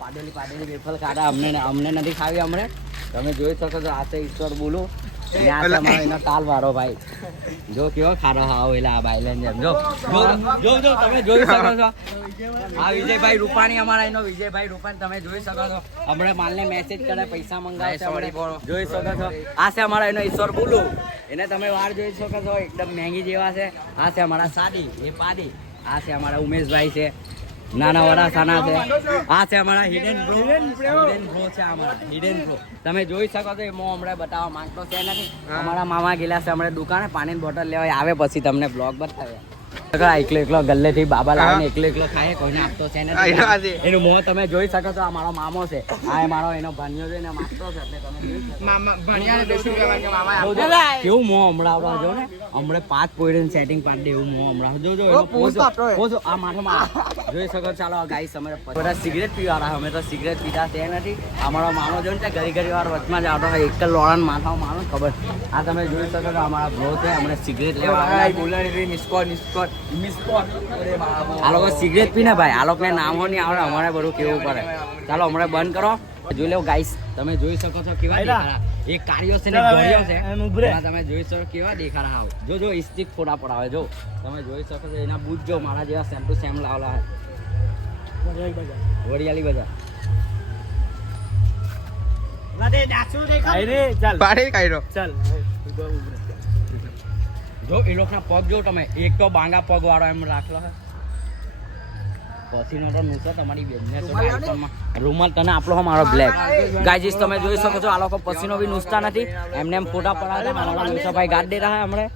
પાડેલી વેફર ખાધા અમને નથી ખાવી. અમને તમે જોઈ શકો છો. આ ઈશ્વર બોલું એનો તાલ વાળો ભાઈ જો કેવો ખારો હાવ એટલે આ ભાઈ જેમ જો તમે જોઈ શકો છો. આ વિજયભાઈ રૂપાણી અમારા એનો વિજયભાઈ રૂપાણી તમે જોઈ શકો છો. હમણાં માલને મેસેજ કરે પૈસા મંગાવે જોઈ શકો છો. આ છે અમારા એનો ઈશ્વર બોલું એને તમે વાર જોઈ શકો છો. એકદમ મહેંગી જેવા છે. આ છે અમારા સાદી એ પાડી. આ છે અમારા ઉમેશભાઈ છે નાના વરાસાના છે. આ છે અમારા હિડન બ્રો છે. અમારા હિડન બ્રો તમે જોઈ શકો છો. હું હમણાં બતાવવા માંગતો છે નથી. અમારા મામા ગયેલા છે હમણાં દુકાને પાણીની બોટલ લેવા આવે પછી તમને બ્લોગ બતાવે. એકલો ગલ્લે થી બાબા લાવીને એકલો ખાય કોઈને આપતો છે એનું મોં તમે જોઈ શકો છો. આ મારો મામો છે. આ મારો એનો ભાણિયો છે એને માગતો છે એટલે તમે કેવું મોં હમણાં જો ને હમણાં 5 પોઈન્ટ સેટિંગ પાડી દે એવું મોં હમણાં જો આ માથે જોઈ શકો. ચાલો ગાઈસ અમે બધા સિગરેટ પીવાળા. અમે તો સિગરેટ પીતા તે નથી. અમારો મામો જો ને ઘડી વાર વચમાં જ આવતો હોય. એક લોડાન માથા માનો ખબર. આ તમે જોઈ શકો છો અમારા બ્રો છે. અમને સિગરેટ લેવા આ લોકો સિગરેટ પીને ભાઈ આ લોકોને નામો નહીં આવડે. અમારે બધું કેવું પડે. ચાલો હમણાં બંધ કરો. જોઈ લો ગાઈસ તમે જોઈ શકો છો કેવા દેખાડા. એક કાર્યો છે ને ગળ્યો છે. તમે જોઈ શકો કેવા દેખાડા આવ જો સ્ટિક ફોટા પડાવે જો તમે જોઈ શકો છો. એના બૂટ જો મારા જેવા સેમ ટુ સેમ લાવલા વડિયાળી બજાર જો એ લોકોના પગ જો તમે એક તો બાંગા પગ વાળો એમ રાખલો હે. પછીનો તો નુસો તમારી બેનને તો રૂમાલ તને આપણો મારો બ્લેક ગાઈસ તમે જોઈ શકો છો. આ લોકો પછીનો બી નુસતા નથી. એમને એમ ફોટા પડાવે. મારા નુસા ભાઈ ગાડ દે રહ્યા હમણે.